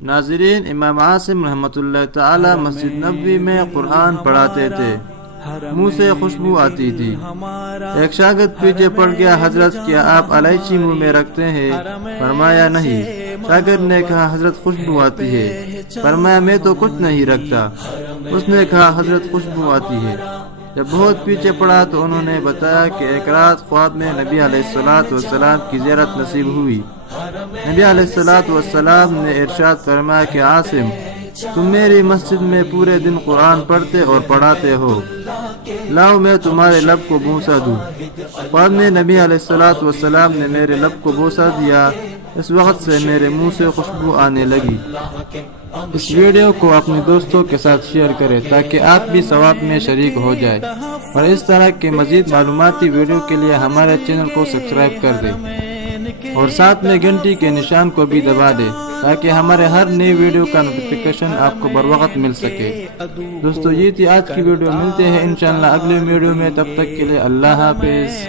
ناظرین، امام عاصم رحمۃ اللہ تعالی مسجد نبوی میں قرآن پڑھاتے تھے، منہ سے خوشبو آتی تھی۔ ایک شاگرد پیچھے پڑ گیا، حضرت کیا آپ الائچی منہ میں رکھتے ہیں؟ فرمایا نہیں۔ شاگرد نے کہا حضرت خوشبو آتی ہے۔ فرمایا میں تو کچھ نہیں رکھتا۔ اس نے کہا حضرت خوشبو آتی ہے۔ جب بہت پیچھے پڑا تو انہوں نے بتایا کہ ایک رات خواب میں نبی علیہ السلام کی زیارت نصیب ہوئی۔ نبی علیہ السلام نے ارشاد فرمایا کہ عاصم، تم میری مسجد میں پورے دن قرآن پڑھتے اور پڑھاتے ہو، لاؤ میں تمہارے لب کو بوسہ دوں۔ خواب میں نبی علیہ السلام نے میرے لب کو بوسہ دیا، اس وقت سے میرے منہ سے خوشبو آنے لگی۔ اس ویڈیو کو اپنے دوستوں کے ساتھ شیئر کریں تاکہ آپ بھی ثواب میں شریک ہو جائیں، اور اس طرح کے مزید معلوماتی ویڈیو کے لیے ہمارے چینل کو سبسکرائب کر دیں اور ساتھ میں گھنٹی کے نشان کو بھی دبا دیں تاکہ ہمارے ہر نئی ویڈیو کا نوٹیفیکیشن آپ کو بر وقت مل سکے۔ دوستو، یہ تھی آج کی ویڈیو، ملتے ہیں انشاءاللہ اگلے ویڈیو میں، تب تک کے لیے اللہ حافظ۔